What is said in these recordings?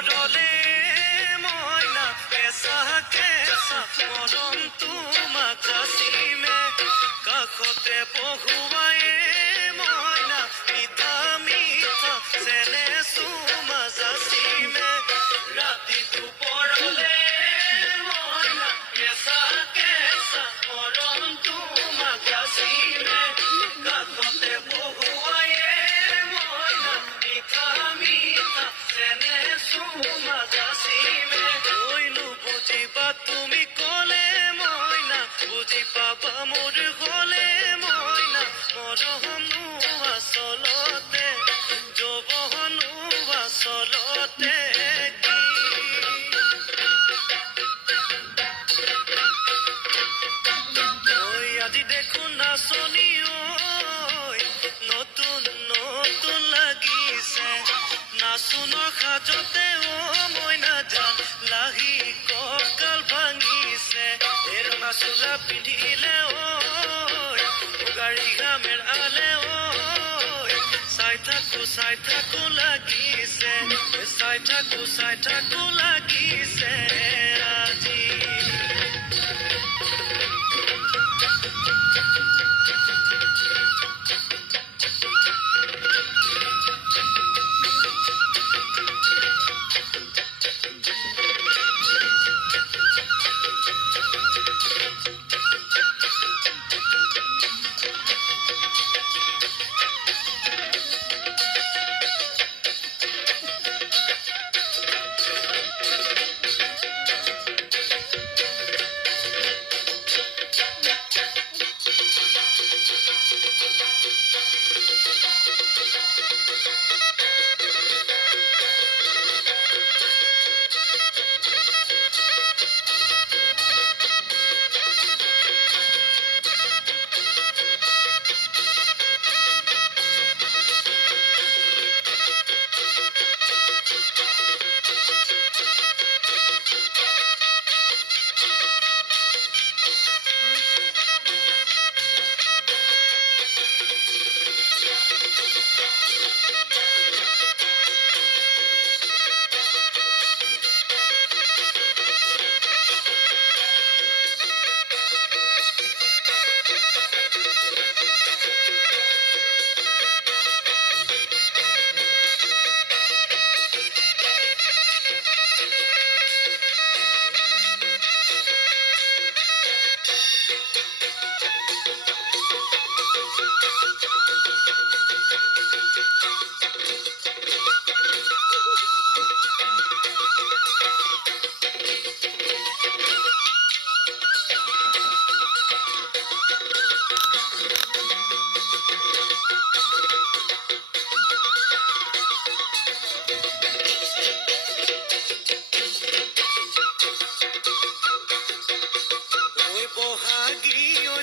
পৰলে মইনা কেঁচা কেঁচা মৰম তোমাক যাচিমে কাষতে পহুৱাই মইনা মিঠা মিঠা যেনে চুমা যাচিমে ৰাতিটো পৰলে মইনা কেঁচা কেঁচা মৰম তোমাক যাচিমে কাষতে পহুৱাই মইনা মিঠা মিঠা যেনে চুমা যাচিমে কৈলো বুজিবা তুমি ক'লে মইনা বুজি পাবা মোৰ গ'লে মইনা মৰমনো আচলতে যৌৱনো আচলতে আজি দেখো নাচনি নতুন নতুন লাগিছে নাচোনৰ সাজতে মইনা জান লাহি কঁকাল ভাঙিছে এই ৰঙা চোলা পিন্ধিলে গাড়ী ঘামেৰ আলে চাই থাকো লাগিছে চাই থাকো লাগিছে আজি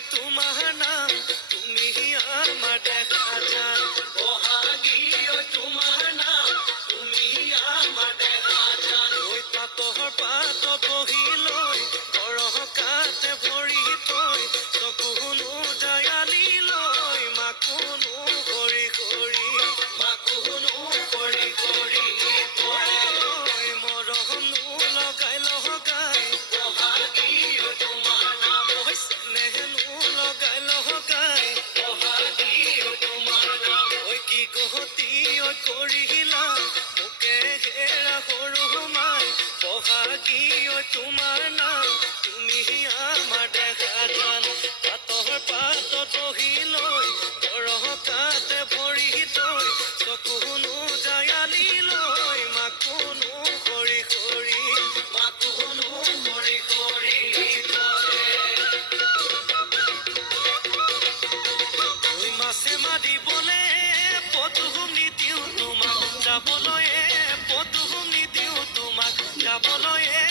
তোমাৰ নাম তুমি আমাৰ দেখা যান বহাগী তোমাৰ নাম তুমি আমাৰ দেখা যান পাতৰ পাত বহি লৈ কৰহকাতে ভৰি থৈ চকুনো দয়ালি লৈ মাকুনো কৰি কৰি মৰমনো লগাই লগাই বহাগী তোমাৰ নাম কৰিলা মোকে ঘেৰা সৰু মাই বহাগী তোমাৰ নাম তুমি আমাৰ দেখা যান পাতৰ পাত বহি লৈ কৰহকাতে ভৰি থৈ চকুনো দয়ালি লৈ মাকুনো কৰি কৰি মাছে মাৰিবলে পদুম নিদিওঁ তোমাক যাবলৈ পদুম নিদিওঁ তোমাক যাবলৈ